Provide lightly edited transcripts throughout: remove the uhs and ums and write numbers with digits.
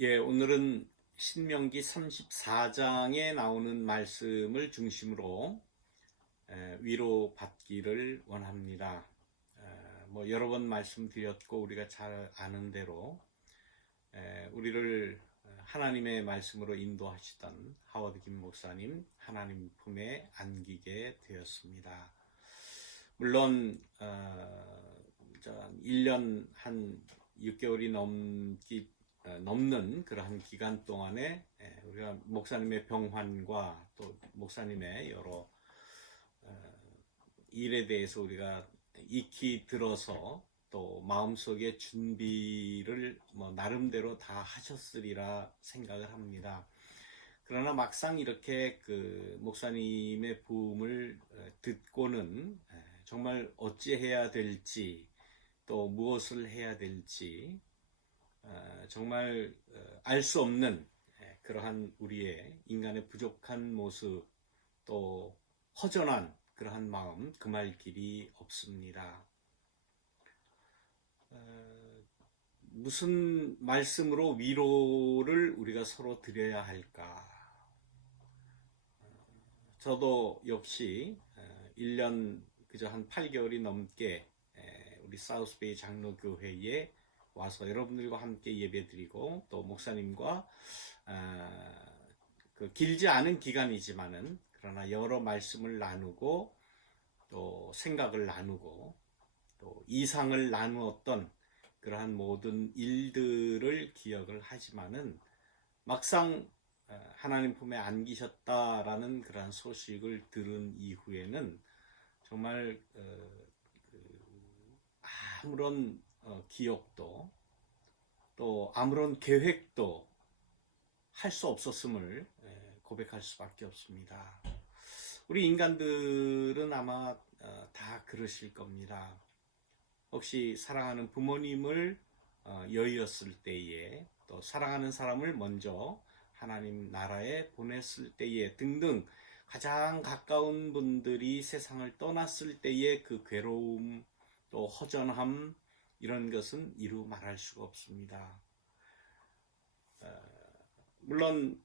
예, 오늘은 신명기 34장에 나오는 말씀을 중심으로 위로받기를 원합니다. 여러 번 말씀드렸고 우리가 잘 아는 대로 우리를 하나님의 말씀으로 인도하시던 하워드 김 목사님 하나님 품에 안기게 되었습니다. 물론 1년 한 6개월이 넘는 그러한 기간 동안에 우리가 목사님의 병환과 또 목사님의 여러 일에 대해서 우리가 익히 들어서 또 마음속에 준비를 나름대로 다 하셨으리라 생각을 합니다. 그러나 막상 이렇게 그 목사님의 부음을 듣고는 정말 어찌해야 될지 또 무엇을 해야 될지 정말 알 수 없는 그러한 우리의 인간의 부족한 모습 또 허전한 그러한 마음 금할 길이 없습니다. 무슨 말씀으로 위로를 우리가 서로 드려야 할까? 저도 역시 1년 그저 한 8개월이 넘게 우리 사우스베이 장로교회에 와서 여러분들과 함께 예배드리고 또 목사님과 그 길지 않은 기간이지만은 그러나 여러 말씀을 나누고 또 생각을 나누고 또 이상을 나누었던 그러한 모든 일들을 기억을 하지만은 막상 하나님 품에 안기셨다라는 그러한 소식을 들은 이후에는 정말 아무런 기억도 또 아무런 계획도 할 수 없었음을 고백할 수밖에 없습니다. 우리 인간들은 아마 다 그러실 겁니다. 혹시 사랑하는 부모님을 여의었을 때에 또 사랑하는 사람을 먼저 하나님 나라에 보냈을 때에 등등 가장 가까운 분들이 세상을 떠났을 때의 그 괴로움 또 허전함 이런 것은 이루 말할 수가 없습니다. 물론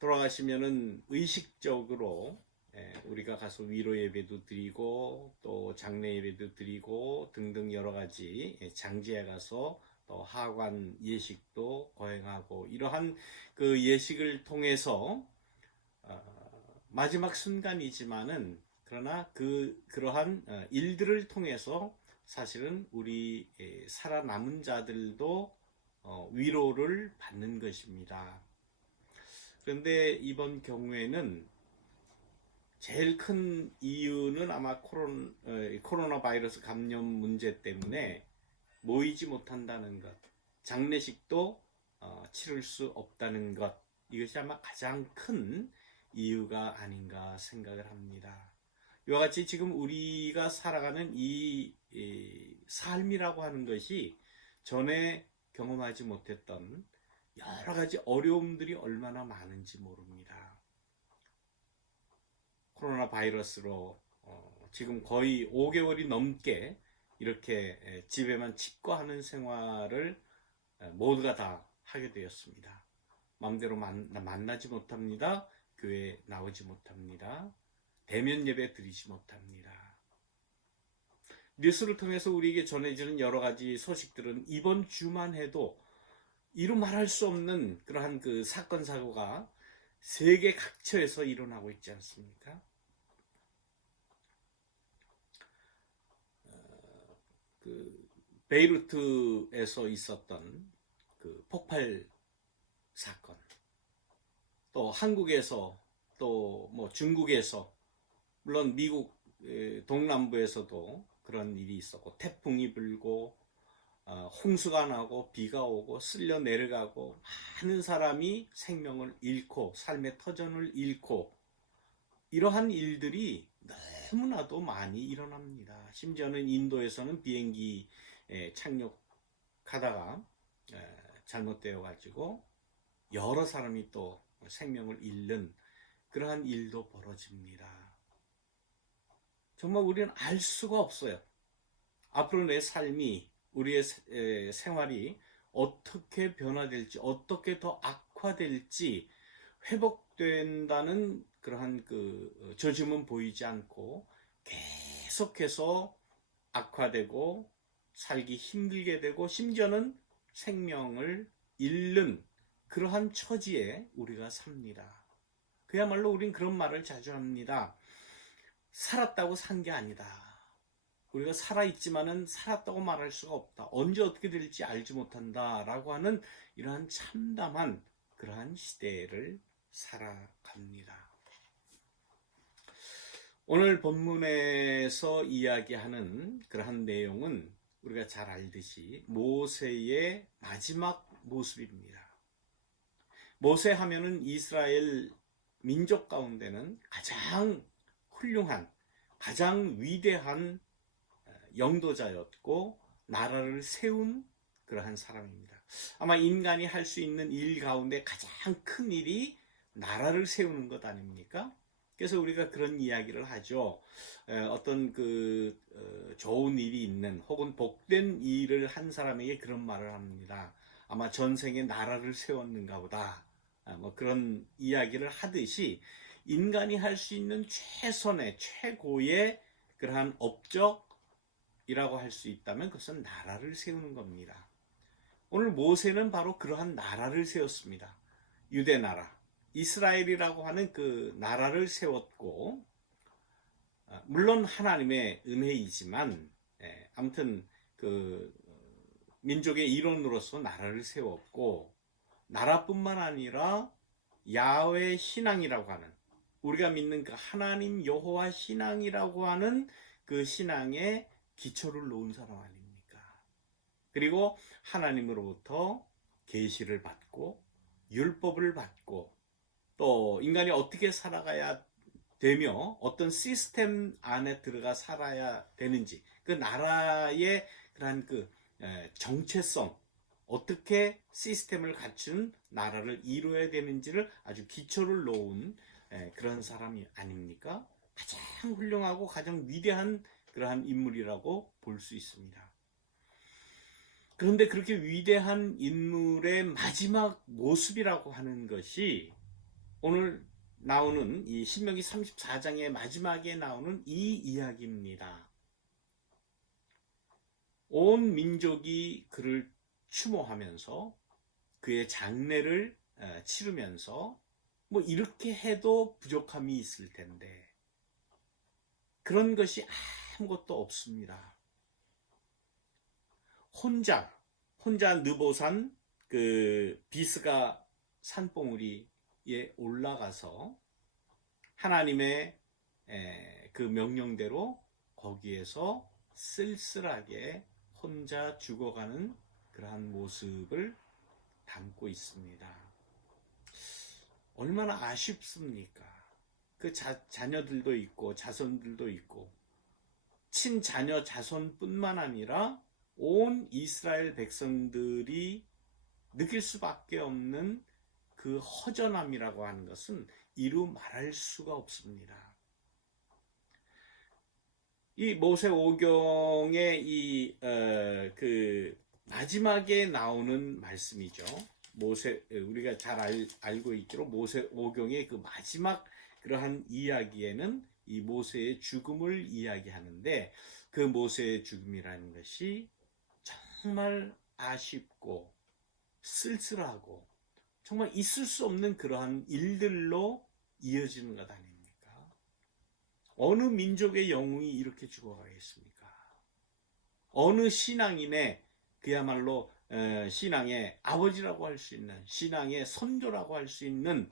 돌아가시면은 의식적으로 우리가 가서 위로 예배도 드리고 또 장례 예배도 드리고 등등 여러 가지 장지에 가서 또 하관 예식도 거행하고 이러한 그 예식을 통해서 마지막 순간이지만은 그러나 그러한 일들을 통해서 사실은 우리 살아남은 자들도 위로를 받는 것입니다. 그런데 이번 경우에는 제일 큰 이유는 아마 코로나 바이러스 감염 문제 때문에 모이지 못한다는 것, 장례식도 치를 수 없다는 것, 이것이 아마 가장 큰 이유가 아닌가 생각을 합니다. 이와 같이 지금 우리가 살아가는 이 삶이라고 하는 것이 전에 경험하지 못했던 여러 가지 어려움들이 얼마나 많은지 모릅니다. 코로나 바이러스로 지금 거의 5개월이 넘게 이렇게 집에만 집거하는 생활을 모두가 다 하게 되었습니다. 마음대로 만나지 못합니다. 교회에 나오지 못합니다. 대면 예배 드리지 못합니다. 뉴스를 통해서 우리에게 전해지는 여러 가지 소식들은 이번 주만 해도 이루 말할 수 없는 그러한 그 사건 사고가 세계 각처에서 일어나고 있지 않습니까? 그 베이루트에서 있었던 그 폭발 사건, 또 한국에서 또 중국에서 물론 미국 동남부에서도 그런 일이 있었고 태풍이 불고 홍수가 나고 비가 오고 쓸려 내려가고 많은 사람이 생명을 잃고 삶의 터전을 잃고 이러한 일들이 너무나도 많이 일어납니다. 심지어는 인도에서는 비행기 착륙하다가 잘못되어 가지고 여러 사람이 또 생명을 잃는 그러한 일도 벌어집니다. 정말 우리는 알 수가 없어요. 앞으로 내 삶이 우리의 생활이 어떻게 변화될지, 어떻게 더 악화될지 회복된다는 그러한 그 조짐은 보이지 않고 계속해서 악화되고 살기 힘들게 되고 심지어는 생명을 잃는 그러한 처지에 우리가 삽니다. 그야말로 우린 그런 말을 자주 합니다. 살았다고 산 게 아니다. 우리가 살아있지만은 살았다고 말할 수가 없다. 언제 어떻게 될지 알지 못한다. 라고 하는 이러한 참담한 그러한 시대를 살아갑니다. 오늘 본문에서 이야기하는 그러한 내용은 우리가 잘 알듯이 모세의 마지막 모습입니다. 모세 하면은 이스라엘 민족 가운데는 가장 훌륭한, 가장 위대한 영도자였고 나라를 세운 그러한 사람입니다. 아마 인간이 할 수 있는 일 가운데 가장 큰 일이 나라를 세우는 것 아닙니까? 그래서 우리가 그런 이야기를 하죠. 어떤 좋은 일이 있는 혹은 복된 일을 한 사람에게 그런 말을 합니다. 아마 전생에 나라를 세웠는가 보다. 뭐 그런 이야기를 하듯이 인간이 할 수 있는 최선의 최고의 그러한 업적이라고 할 수 있다면 그것은 나라를 세우는 겁니다. 오늘 모세는 바로 그러한 나라를 세웠습니다. 유대 나라, 이스라엘이라고 하는 그 나라를 세웠고, 물론 하나님의 은혜이지만 아무튼 그 민족의 일원으로서 나라를 세웠고, 나라뿐만 아니라 야훼 신앙이라고 하는, 우리가 믿는 그 하나님 여호와 신앙이라고 하는 그 신앙에 기초를 놓은 사람 아닙니까? 그리고 하나님으로부터 계시를 받고 율법을 받고 또 인간이 어떻게 살아가야 되며 어떤 시스템 안에 들어가 살아야 되는지, 그 나라의 그러한 그 정체성, 어떻게 시스템을 갖춘 나라를 이루어야 되는지를 아주 기초를 놓은 그런 사람이 아닙니까? 가장 훌륭하고 가장 위대한 그러한 인물이라고 볼 수 있습니다. 그런데 그렇게 위대한 인물의 마지막 모습이라고 하는 것이 오늘 나오는 이 신명기 34장의 마지막에 나오는 이 이야기입니다. 온 민족이 그를 추모하면서 그의 장례를 치르면서 뭐 이렇게 해도 부족함이 있을 텐데 그런 것이 아무것도 없습니다. 혼자 느보산 그 비스가 산봉우리에 올라가서 하나님의 그 명령대로 거기에서 쓸쓸하게 혼자 죽어가는 그러한 모습을 담고 있습니다. 얼마나 아쉽습니까? 그 자녀들도 있고 자손들도 있고 친자녀 자손뿐만 아니라 온 이스라엘 백성들이 느낄 수밖에 없는 그 허전함이라고 하는 것은 이루 말할 수가 없습니다. 이 모세오경의 그 마지막에 나오는 말씀이죠. 우리가 잘 알고 있기로 모세오경의 그 마지막 그러한 이야기에는 이 모세의 죽음을 이야기하는데 그 모세의 죽음이라는 것이 정말 아쉽고 쓸쓸하고 정말 있을 수 없는 그러한 일들로 이어지는 것 아닙니까? 어느 민족의 영웅이 이렇게 죽어가겠습니까? 어느 신앙인의 그야말로 신앙의 아버지라고 할 수 있는, 신앙의 선조라고 할 수 있는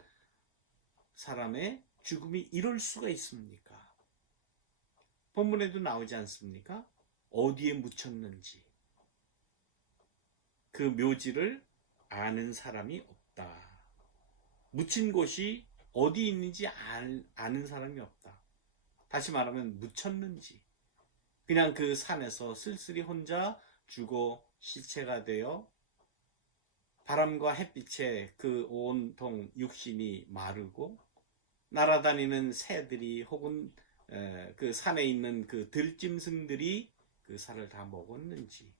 사람의 죽음이 이럴 수가 있습니까? 본문에도 나오지 않습니까? 어디에 묻혔는지 그 묘지를 아는 사람이 없다. 묻힌 곳이 어디 있는지 아는 사람이 없다. 다시 말하면 묻혔는지 그냥 그 산에서 쓸쓸히 혼자 죽어 시체가 되어 바람과 햇빛에 그 온통 육신이 마르고 날아다니는 새들이 혹은 그 산에 있는 그 들짐승들이 그 살을 다 먹었는지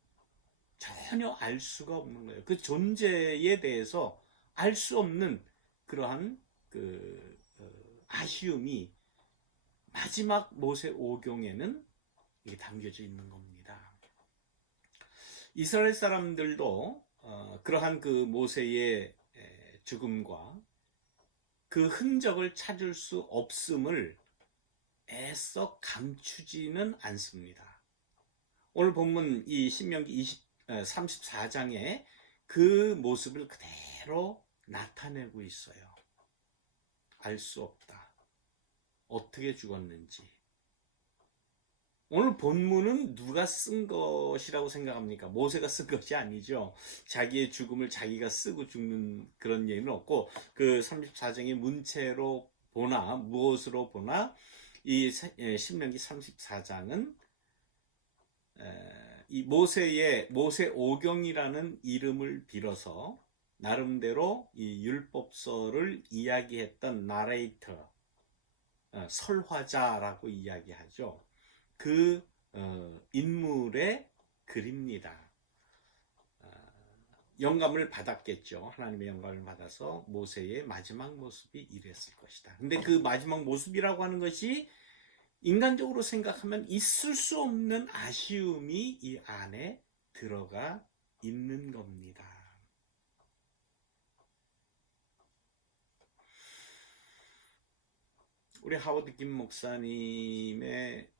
전혀 알 수가 없는 거예요. 그 존재에 대해서 알 수 없는 그러한 아쉬움이 마지막 모세 오경에는 이게 담겨져 있는 겁니다. 이스라엘 사람들도 그러한 그 모세의 죽음과 그 흔적을 찾을 수 없음을 애써 감추지는 않습니다. 오늘 본문 이 신명기 34장에 그 모습을 그대로 나타내고 있어요. 알 수 없다. 어떻게 죽었는지. 오늘 본문은 누가 쓴 것이라고 생각합니까? 모세가 쓴 것이 아니죠. 자기의 죽음을 자기가 쓰고 죽는 그런 얘기는 없고, 그 34장의 문체로 보나 무엇으로 보나 이 신명기 34장은 이 모세 오경이라는 이름을 빌어서 나름대로 이 율법서를 이야기했던 나레이터, 설화자라고 이야기하죠. 그 인물의 글입니다. 영감을 받았겠죠. 하나님의 영감을 받아서 모세의 마지막 모습이 이랬을 것이다. 근데 그 마지막 모습이라고 하는 것이 인간적으로 생각하면 있을 수 없는 아쉬움이 이 안에 들어가 있는 겁니다. 우리 하워드 김 목사님의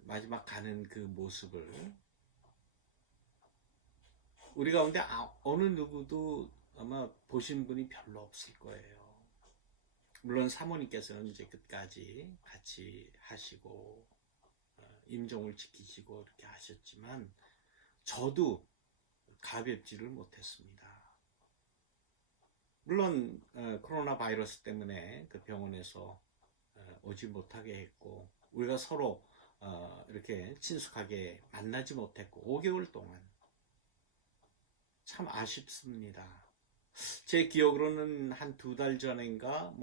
마지막 가는 그 모습을 우리 가운데 어느 누구도 아마 보신 분이 별로 없을 거예요. 물론 사모님께서는 이제 끝까지 같이 하시고 임종을 지키시고 이렇게 하셨지만 저도 가뵙지를 못했습니다. 물론 코로나 바이러스 때문에 그 병원에서 오지 못하게 했고 우리가 서로 이렇게 친숙하게 만나지 못했고 5개월 동안 참 아쉽습니다. 제 기억으로는 한 2달 전인가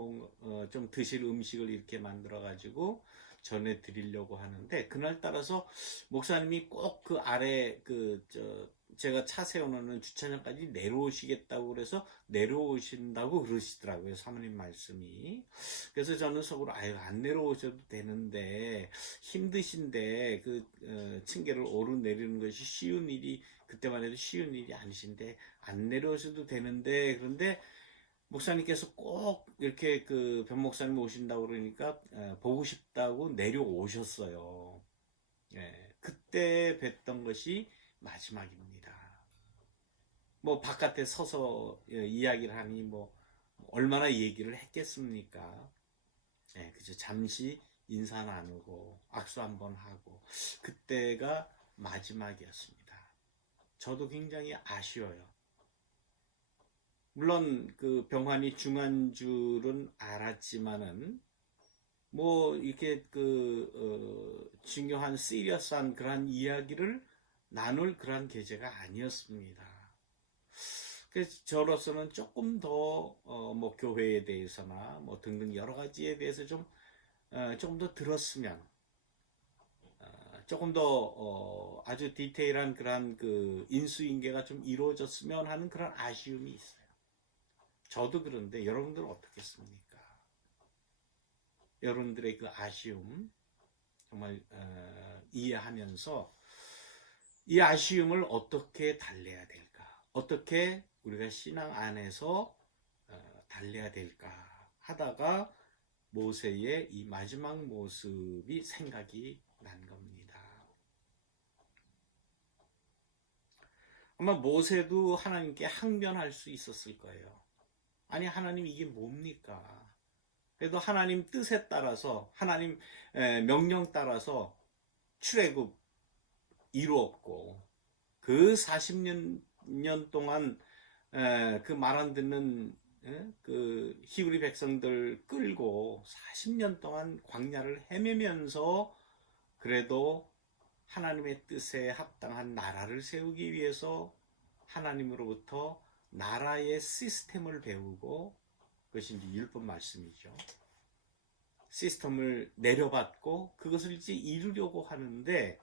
좀 드실 음식을 이렇게 만들어 가지고 전해 드리려고 하는데 그날 따라서 목사님이 꼭 그 아래 제가 차 세워놓는 주차장까지 내려오시겠다고 그래서 내려오신다고 그러시더라고요. 사모님 말씀이. 그래서 저는 속으로 안 내려오셔도 되는데 힘드신데 층계를 오르내리는 것이 쉬운 일이 그때만 해도 쉬운 일이 아니신데 안 내려오셔도 되는데 그런데 목사님께서 꼭 이렇게 변 목사님 오신다고 그러니까 보고 싶다고 내려오셨어요. 예, 그때 뵀던 것이 마지막입니다. 뭐 바깥에 서서 이야기를 하니 뭐 얼마나 얘기를 했겠습니까? 예, 그저 잠시 인사 나누고 악수 한번 하고 그때가 마지막이었습니다. 저도 굉장히 아쉬워요. 물론 그 병환이 중한 줄은 알았지만은 뭐 이렇게 중요한 시리어스한 그런 이야기를 나눌 그런 계제가 아니었습니다. 그래서 저로서는 조금 더 뭐 교회에 대해서나 뭐 등등 여러 가지에 대해서 조금 더 들었으면 조금 더 아주 디테일한 그런 인수인계가 좀 이루어졌으면 하는 그런 아쉬움이 있어요. 저도 그런데 여러분들은 어떻겠습니까? 여러분들의 그 아쉬움 정말 이해하면서 이 아쉬움을 어떻게 달래야 될까? 어떻게 우리가 신앙 안에서 달래야 될까 하다가 모세의 이 마지막 모습이 생각이 난 겁니다. 아마 모세도 하나님께 항변할 수 있었을 거예요. 아니 하나님 이게 뭡니까? 그래도 하나님 뜻에 따라서 하나님 명령 따라서 출애굽 이루었고 그 40년 동안 그 말 안 듣는 그 히브리 백성들 끌고 40년 동안 광야를 헤매면서 그래도 하나님의 뜻에 합당한 나라를 세우기 위해서 하나님으로부터 나라의 시스템을 배우고 그것이 이제 율법 말씀이죠. 시스템을 내려받고 그것을 이제 이루려고 하는데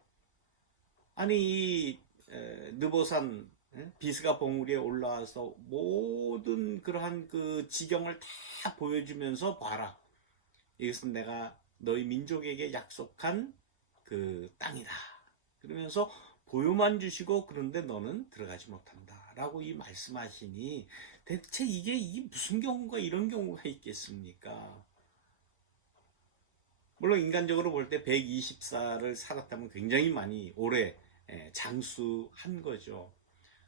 아니 느보산 비스가 봉우리에 올라와서 모든 그러한 그 지경을 다 보여주면서 봐라. 이것은 내가 너희 민족에게 약속한 그 땅이다. 그러면서 보여만 주시고 그런데 너는 들어가지 못한다. 라고 이 말씀하시니 대체 이게 무슨 경우가 이런 경우가 있겠습니까? 물론 인간적으로 볼 때 124를 살았다면 굉장히 많이 오래 장수한 거죠.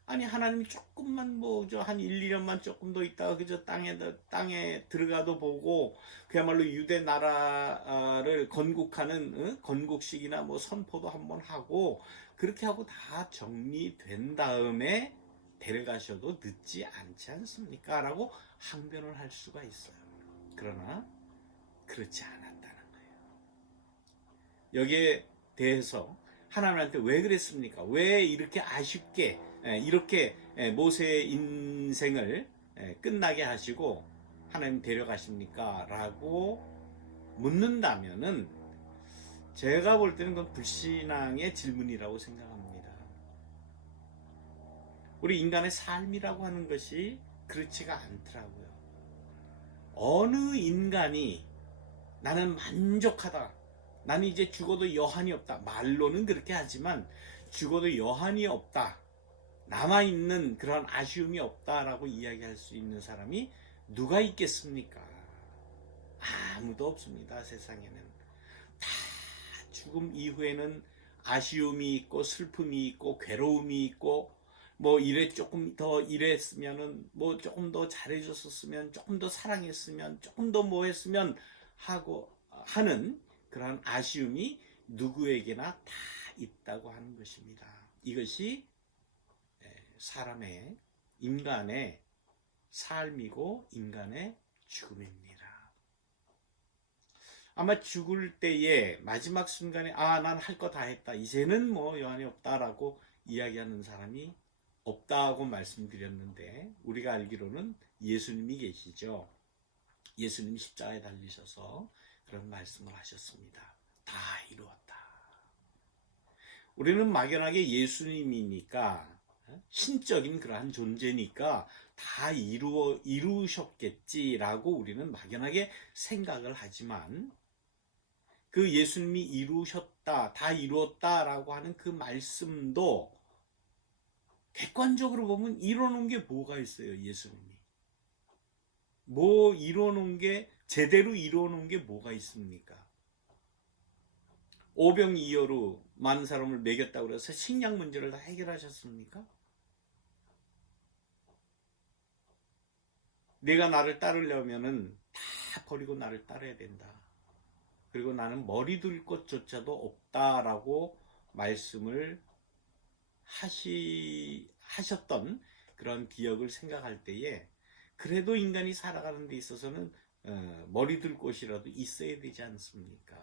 아니 하나님이 조금만 한 1, 2년만 조금 더 있다가 그저 땅에 들어가도 보고 그야말로 유대 나라를 건국하는 건국식이나 선포도 한번 하고 그렇게 하고 다 정리된 다음에 데려가셔도 늦지 않지 않습니까? 라고 항변을 할 수가 있어요. 그러나 그렇지 않았다는 거예요. 여기에 대해서 하나님한테 왜 그랬습니까? 왜 이렇게 아쉽게 이렇게 모세의 인생을 끝나게 하시고 하나님 데려가십니까? 라고 묻는다면은 제가 볼 때는 그건 불신앙의 질문이라고 생각합니다. 우리 인간의 삶이라고 하는 것이 그렇지가 않더라고요. 어느 인간이 나는 만족하다. 나는 이제 죽어도 여한이 없다. 말로는 그렇게 하지만 죽어도 여한이 없다. 남아있는 그런 아쉬움이 없다라고 이야기할 수 있는 사람이 누가 있겠습니까? 아무도 없습니다. 세상에는. 다 죽음 이후에는 아쉬움이 있고 슬픔이 있고 괴로움이 있고 조금 더 이랬으면은 조금 더 잘해줬었으면 조금 더 사랑했으면 조금 더 했으면 하고 하는 그런 아쉬움이 누구에게나 다 있다고 하는 것입니다. 이것이 사람의 인간의 삶이고 인간의 죽음입니다. 아마 죽을 때에 마지막 순간에 난 할 거 다 했다. 이제는 여한이 없다라고 이야기하는 사람이 없다고 말씀드렸는데 우리가 알기로는 예수님이 계시죠. 예수님이 십자가에 달리셔서 그런 말씀을 하셨습니다. 다 이루었다. 우리는 막연하게 예수님이니까 신적인 그러한 존재니까 다 이루셨겠지라고 우리는 막연하게 생각을 하지만 그 예수님이 이루셨다, 다 이루었다라고 하는 그 말씀도 객관적으로 보면 이뤄놓은 게 뭐가 있어요, 예수님이. 제대로 이뤄놓은 게 뭐가 있습니까? 오병이어로 많은 사람을 먹였다고 해서 식량 문제를 다 해결하셨습니까? 내가 나를 따르려면은 다 버리고 나를 따라야 된다. 그리고 나는 머리 둘 곳조차도 없다라고 말씀을 하셨던 그런 기억을 생각할 때에 그래도 인간이 살아가는 데 있어서는 머리 둘 곳이라도 있어야 되지 않습니까?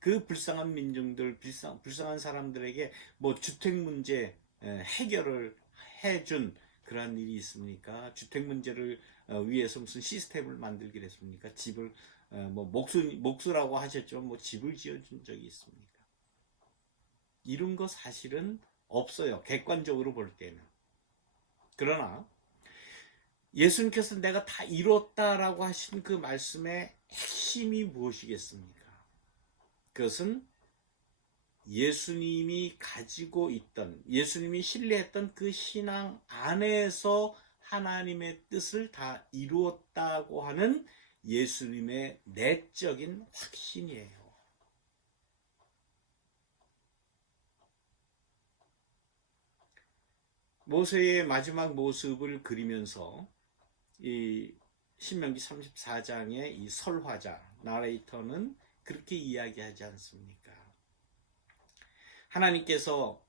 그 불쌍한 민중들, 불쌍한 사람들에게 주택 문제 해결을 해준 그런 일이 있습니까? 주택 문제를 위해서 무슨 시스템을 만들기로 했습니까? 집을 목수라고 하셨죠. 집을 지어준 적이 있습니까? 이런 거 사실은 없어요. 객관적으로 볼 때는. 그러나 예수님께서 내가 다 이뤘다라고 하신 그 말씀의 핵심이 무엇이겠습니까? 그것은 예수님이 가지고 있던, 예수님이 신뢰했던 그 신앙 안에서 하나님의 뜻을 다 이루었다고 하는 예수님의 내적인 확신이에요. 모세의 마지막 모습을 그리면서 이 신명기 34장의 이 설화자, 나레이터는 그렇게 이야기하지 않습니까? 하나님께서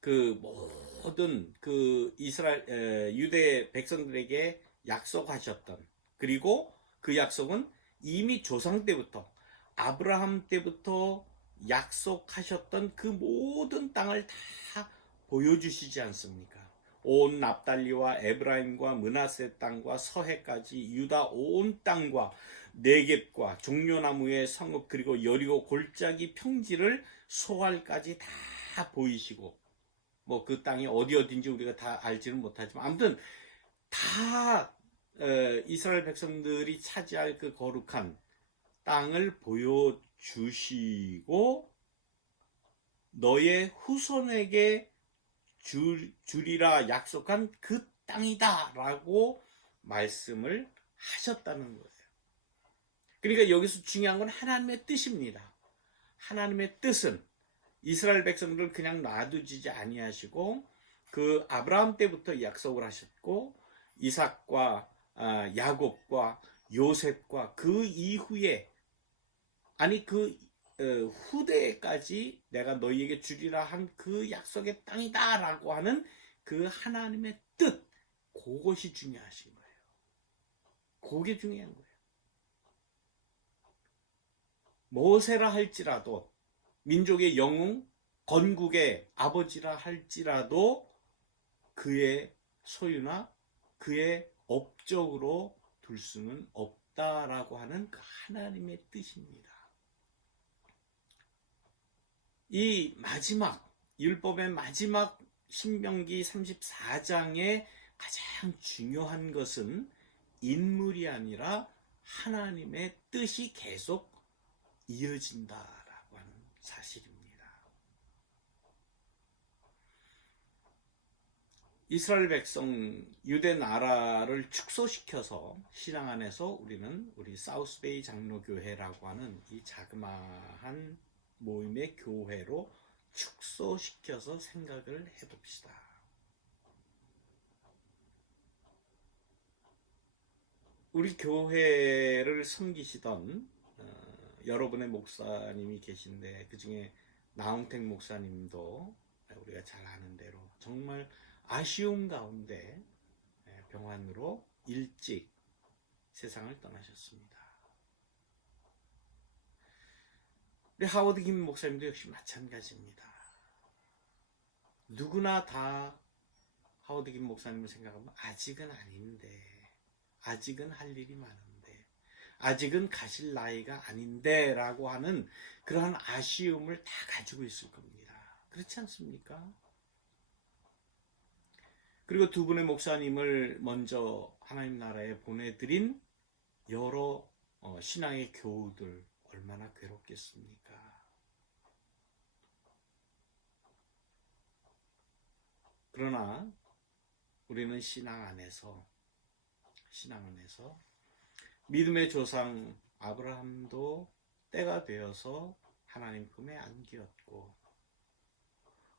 그 모든 그 유대 백성들에게 약속하셨던, 그리고 그 약속은 이미 조상 때부터 아브라함 때부터 약속하셨던 그 모든 땅을 다 보여주시지 않습니까? 온 납달리와 에브라임과 므낫세 땅과 서해까지 유다 온 땅과 네겝과 종려나무의 성읍 그리고 여리고 골짜기 평지를 소알까지 다 보이시고 뭐 그 땅이 어딘지 우리가 다 알지는 못하지만 아무튼 다 이스라엘 백성들이 차지할 그 거룩한 땅을 보여주시고 너의 후손에게 주리라 약속한 그 땅이다 라고 말씀을 하셨다는 거예요. 그러니까 여기서 중요한 건 하나님의 뜻입니다. 하나님의 뜻은 이스라엘 백성들을 그냥 놔두지 아니하시고 그 아브라함 때부터 약속을 하셨고 이삭과 야곱과 요셉과 그 이후에 아니 그 후대까지 내가 너희에게 주리라 한 그 약속의 땅이다 라고 하는 그 하나님의 뜻, 그것이 중요하신 거예요. 그게 중요한 거예요. 모세라 할지라도 민족의 영웅, 건국의 아버지라 할지라도 그의 소유나 그의 업적으로 둘 수는 없다라고 하는 그 하나님의 뜻입니다. 이 마지막 율법의 마지막 신명기 34장의 가장 중요한 것은 인물이 아니라 하나님의 뜻이 계속 이어진다라고 하는 사실입니다. 이스라엘 백성 유대 나라를 축소시켜서 신앙 안에서 우리는 우리 사우스베이 장로교회라고 하는 이 자그마한 모임의 교회로 축소시켜서 생각을 해봅시다. 우리 교회를 섬기시던 여러분의 목사님이 계신데 그 중에 나홍택 목사님도 우리가 잘 아는 대로 정말 아쉬움 가운데 병환으로 일찍 세상을 떠나셨습니다. 우리 하워드 김 목사님도 역시 마찬가지입니다. 누구나 다 하워드 김 목사님을 생각하면 아직은 아닌데, 아직은 할 일이 많은데, 아직은 가실 나이가 아닌데 라고 하는 그러한 아쉬움을 다 가지고 있을 겁니다. 그렇지 않습니까? 그리고 두 분의 목사님을 먼저 하나님 나라에 보내드린 여러 신앙의 교우들 얼마나 괴롭겠습니까? 그러나 우리는 신앙 안에서 믿음의 조상 아브라함도 때가 되어서 하나님 품에 안기었고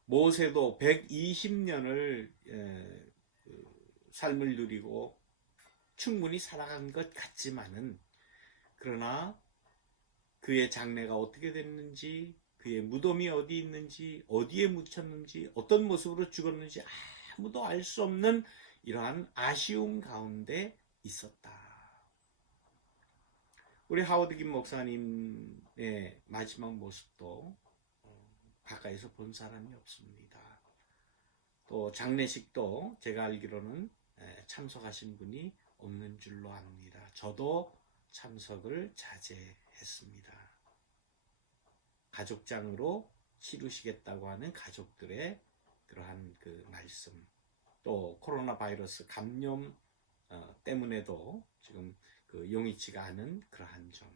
모세도 120년을 삶을 누리고 충분히 살아간 것 같지만은 그러나 그의 장래가 어떻게 됐는지 그의 무덤이 어디 있는지 어디에 묻혔는지 어떤 모습으로 죽었는지 아무도 알 수 없는 이러한 아쉬움 가운데 있었다. 우리 하워드 김 목사님의 마지막 모습도 가까이서 본 사람이 없습니다. 또 장례식도 제가 알기로는 참석하신 분이 없는 줄로 압니다. 저도 참석을 자제했습니다. 가족장으로 치르시겠다고 하는 가족들의 그러한 그 말씀, 또 코로나 바이러스 감염 때문에도 지금 그 용이치가 않은 그러한 점.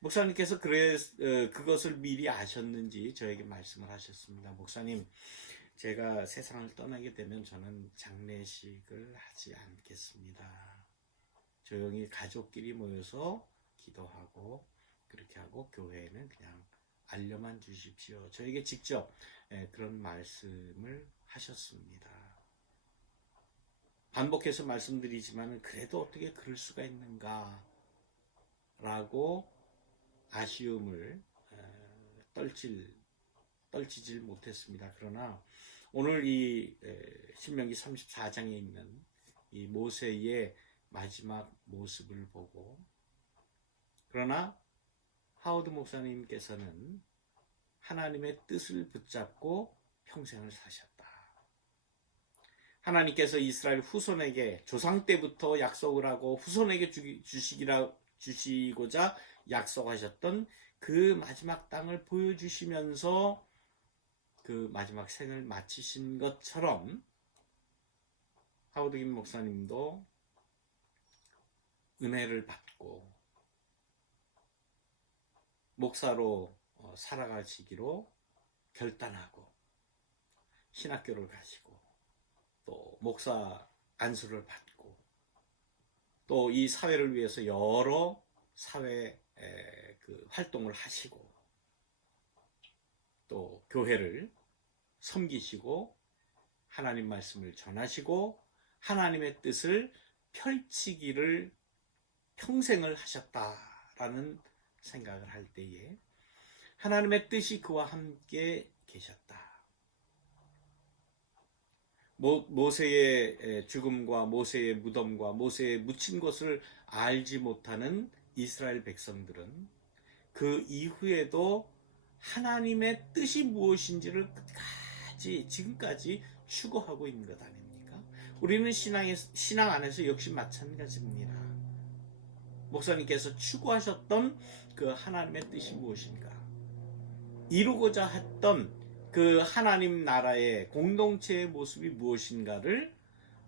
목사님께서 그것을 미리 아셨는지 저에게 말씀을 하셨습니다. 목사님, 제가 세상을 떠나게 되면 저는 장례식을 하지 않겠습니다. 조용히 가족끼리 모여서 기도하고 그렇게 하고 교회에는 그냥 알려만 주십시오. 저에게 직접 그런 말씀을 하셨습니다. 반복해서 말씀드리지만 그래도 어떻게 그럴 수가 있는가 라고 아쉬움을 떨치질 못했습니다. 그러나 오늘 이 신명기 34장에 있는 이 모세의 마지막 모습을 보고 그러나 하워드 목사님께서는 하나님의 뜻을 붙잡고 평생을 사셨다. 하나님께서 이스라엘 후손에게 조상 때부터 약속을 하고 후손에게 주시고자 약속하셨던 그 마지막 땅을 보여주시면서 그 그 마지막 생을 마치신 것처럼 하워드 김 목사님도 은혜를 받고 목사로 살아가시기로 결단하고 신학교를 가시고 또 목사 안수를 받고 또 이 사회를 위해서 여러 사회 그 활동을 하시고 또 교회를 섬기시고 하나님 말씀을 전하시고 하나님의 뜻을 펼치기를 평생을 하셨다라는 생각을 할 때에 하나님의 뜻이 그와 함께 계셨다. 모세의 죽음과 모세의 무덤과 모세의 묻힌 곳을 알지 못하는 이스라엘 백성들은 그 이후에도 하나님의 뜻이 무엇인지를 끝까지 지금까지 추구하고 있는 것 아닙니까? 우리는 신앙 안에서 역시 마찬가지입니다. 목사님께서 추구하셨던 그 하나님의 뜻이 무엇인가? 이루고자 했던 그 하나님 나라의 공동체의 모습이 무엇인가를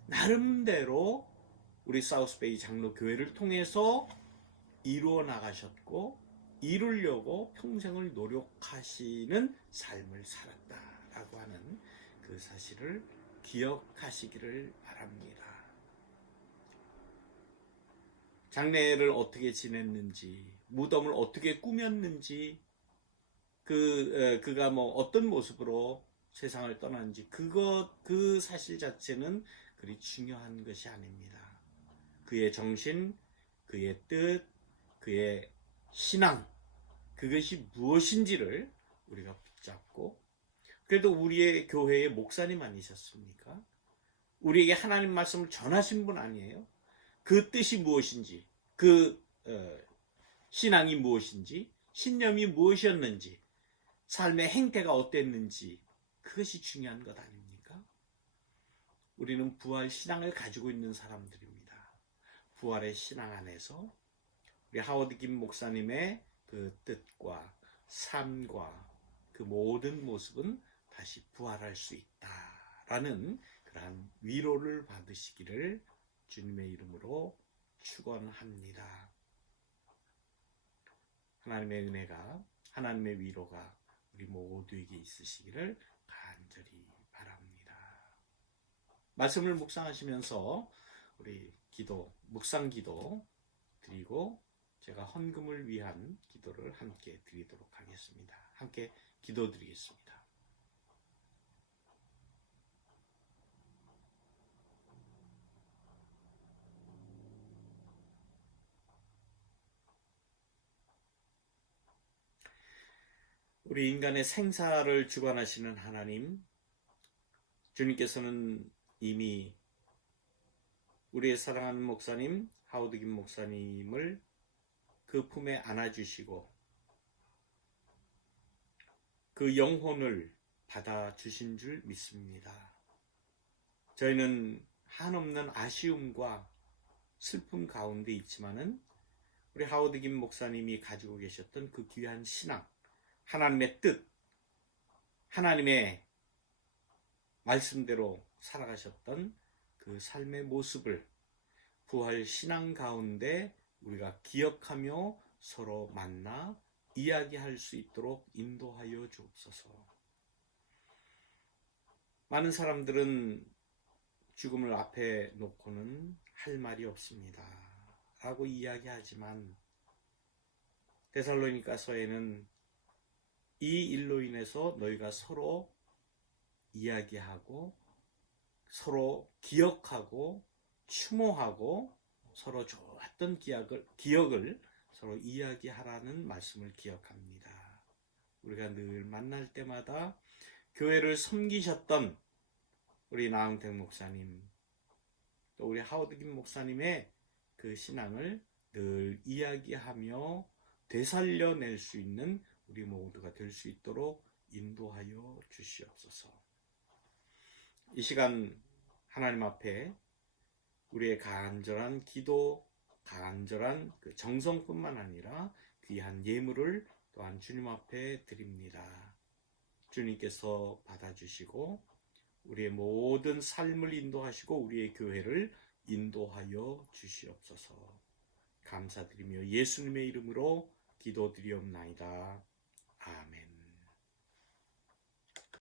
나름대로 우리 사우스베이 장로교회를 통해서 이루어 나가셨고 이루려고 평생을 노력하시는 삶을 살았다라고 하는 그 사실을 기억하시기를 바랍니다. 장례를 어떻게 지냈는지, 무덤을 어떻게 꾸몄는지, 그가 뭐 어떤 모습으로 세상을 떠났는지 그 사실 자체는 그리 중요한 것이 아닙니다. 그의 정신, 그의 뜻, 그의 신앙, 그것이 무엇인지를 우리가 붙잡고, 그래도 우리의 교회의 목사님 아니셨습니까? 우리에게 하나님 말씀을 전하신 분 아니에요? 그 뜻이 무엇인지, 그 신앙이 무엇인지, 신념이 무엇이었는지, 삶의 행태가 어땠는지, 그것이 중요한 것 아닙니까? 우리는 부활 신앙을 가지고 있는 사람들입니다. 부활의 신앙 안에서 우리 하워드 김 목사님의 그 뜻과 삶과 그 모든 모습은 다시 부활할 수 있다라는 그러한 위로를 받으시기를 주님의 이름으로 축원합니다. 하나님의 은혜가, 하나님의 위로가 우리 모두에게 있으시기를 간절히 바랍니다. 말씀을 묵상하시면서 우리 묵상 기도 드리고 제가 헌금을 위한 기도를 함께 드리도록 하겠습니다. 함께 기도 드리겠습니다. 우리 인간의 생사를 주관하시는 하나님, 주님께서는 이미 우리의 사랑하는 목사님 하워드 김 목사님을 그 품에 안아주시고 그 영혼을 받아주신 줄 믿습니다. 저희는 한없는 아쉬움과 슬픔 가운데 있지만은 우리 하워드 김 목사님이 가지고 계셨던 그 귀한 신앙, 하나님의 뜻, 하나님의 말씀대로 살아가셨던 그 삶의 모습을 부활 신앙 가운데 우리가 기억하며 서로 만나 이야기할 수 있도록 인도하여 주옵소서. 많은 사람들은 죽음을 앞에 놓고는 할 말이 없습니다 라고 이야기하지만 데살로니가서에는 이 일로 인해서 너희가 서로 이야기하고 서로 기억하고 추모하고 서로 좋았던 기억을 서로 이야기하라는 말씀을 기억합니다. 우리가 늘 만날 때마다 교회를 섬기셨던 우리 나은택 목사님, 또 우리 하워드 김 목사님의 그 신앙을 늘 이야기하며 되살려낼 수 있는 우리 모두가 될 수 있도록 인도하여 주시옵소서. 이 시간 하나님 앞에 우리의 간절한 기도, 간절한 그 정성뿐만 아니라 귀한 예물을 또한 주님 앞에 드립니다. 주님께서 받아주시고 우리의 모든 삶을 인도하시고 우리의 교회를 인도하여 주시옵소서. 감사드리며 예수님의 이름으로 기도드리옵나이다.